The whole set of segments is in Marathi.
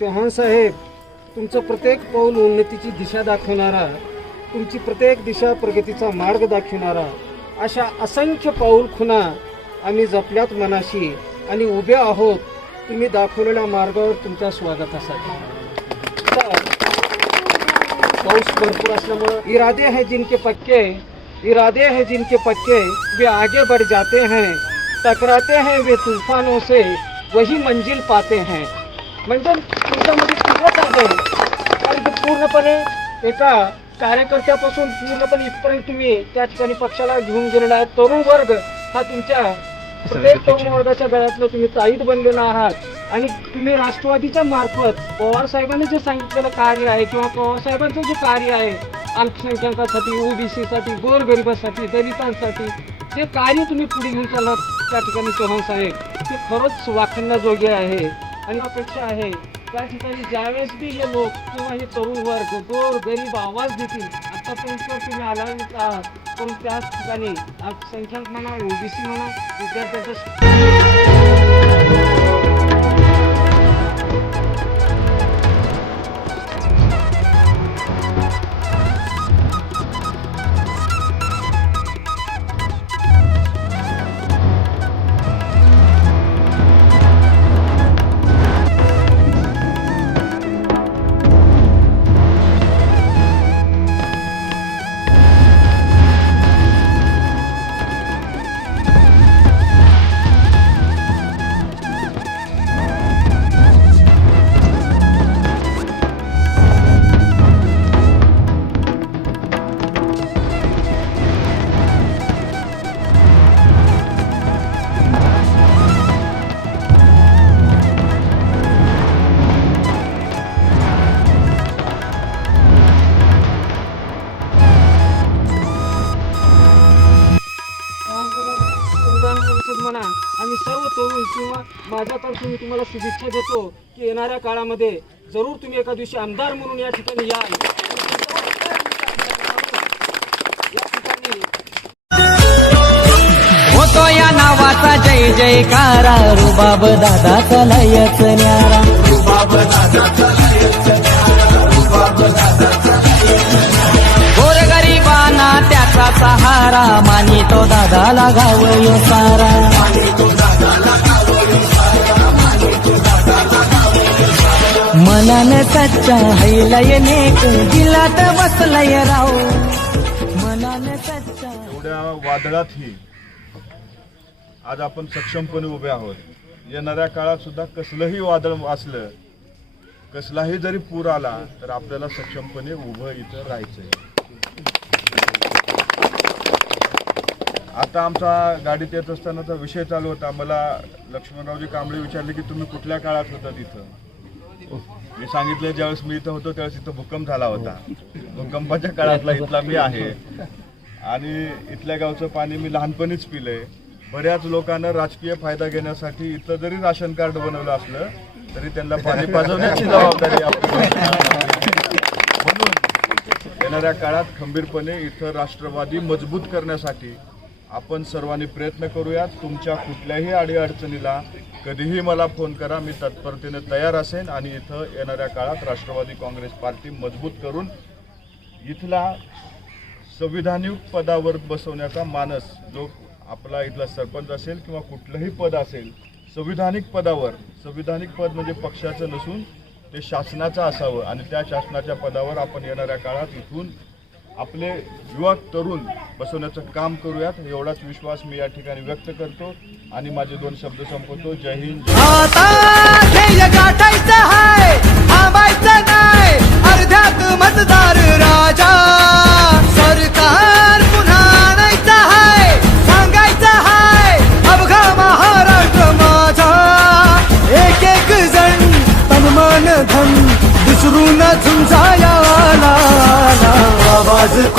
चव्हाण साहेब तुमचं प्रत्येक पाऊल उन्नतीची दिशा दाखवणारा तुमची प्रत्येक दिशा प्रगतीचा मार्ग दाखवणारा अशा असंख्य पाऊल खुणा आम्ही जपल्यात मनाशी आणि उभे आहोत तुम्ही दाखवलेल्या मार्गावर तुमच्या स्वागतासाठी. तर पाऊस भरपूर असल्यामुळं इरादे हैं जिनके पक्के इरादे हैं जिनके पक्के वे आगे बढ़ जाते हैं टकराते हैं वे तूफानों से वही मंजिल पाते हैं। म्हणजे तुमच्यामध्ये कुवत आहे कारण की पूर्णपणे एका कार्यकर्त्यापासून पूर्णपणे इथपर्यंत तुम्ही त्या ठिकाणी पक्षाला घेऊन गेलेला आहे. तरुण वर्ग हा तुमच्या प्रत्येक तरुण वर्गाच्या गळ्यातलं तुम्ही ताईत बनलेला आहात. आणि तुम्ही राष्ट्रवादीच्या मार्फत पवार साहेबांनी जे सांगितलेलं कार्य आहे किंवा पवार साहेबांचं जे कार्य आहे अल्पसंख्याकासाठी ओबीसीसाठी गोरगरिबासाठी दलितांसाठी ते कार्य तुम्ही पुढे घेऊन चाललात त्या ठिकाणी चव्हाण साहेब. ते खरंच वाखण्याजोगे आहे. आणि अपेक्षा आहे. त्या ठिकाणी ज्यावेळेस बी हे लोक किंवा हे तरुण वर्ग गोर गरीब आवाज देतील आतापर्यंत तुम्ही आलाच आहात पण त्याच ठिकाणी अल्पसंख्याक म्हणा ओबीसी म्हणा विद्यार्थ्यांचं माझ्यातर्फे मी तुम्हाला शुभेच्छा देतो की येणाऱ्या काळामध्ये जरूर तुम्ही एका दिवशी आमदार म्हणून या ठिकाणी याल. या ठिकाणी होतो या नावाचा जय जयकारा रुबाब दादाचा लयच न्यारा. गोरगरिबांना त्याचा सहारा मानितो दादाला गाव यो सारा. मनाने सच्चा हैलय नेक दिलात बसलय राव. मनाने सच्चा एवढ्या वादळातही आज आपण सक्षमपणे उभे आहोत. येणाऱ्या काळात सुद्धा कसलंही वादळ असलं कसलाही जरी पूर आला तर आपल्याला सक्षमपणे उभं इथं राहायचंय. आता आमचा गाडीत येत असतानाचा विषय चालू होता. मला लक्ष्मणरावजी कांबळे विचारले की तुम्ही कुठल्या काळात होता तिथं मी सांगितलं ज्यावेळेस मी इथं होतो त्यावेळेस इथं भूकंप झाला होता. भूकंपाच्या काळातला इथला मी आहे. आणि इथल्या गावचं पाणी मी लहानपणीच पिलंय. बऱ्याच लोकांना राजकीय फायदा घेण्यासाठी इथं जरी राशन कार्ड बनवलं असलं तरी त्यांना पाणी पाजवण्याची जबाबदारी म्हणून येणाऱ्या काळात खंबीरपणे इथं राष्ट्रवादी मजबूत करण्यासाठी आपण सर्वांनी प्रयत्न करूयात. तुमच्या कुठल्याही अडीअडचणीला कधीही मला फोन करा. मी तत्परतेने तयार असेन आणि इथं येणाऱ्या काळात राष्ट्रवादी काँग्रेस पार्टी मजबूत करून इथला संविधानिक पदावर बसवण्याचा मानस जो आपला इथला सरपंच असेल किंवा कुठलंही पद असेल संविधानिक पदावर संविधानिक पद म्हणजे पक्षाचं नसून ते शासनाचं असावं आणि त्या शासनाच्या पदावर आपण येणाऱ्या काळात इथून आपले युवक तरुण बसवण्याचं काम करूयात. एवढाच विश्वास मी या ठिकाणी व्यक्त करतो आणि माझे दोन शब्द संपवतो. जय हिंद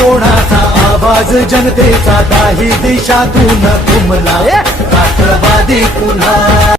कोणाचा आवाज जनतेचा काही दिशातून तुमला. राष्ट्रवादी पुन्हा.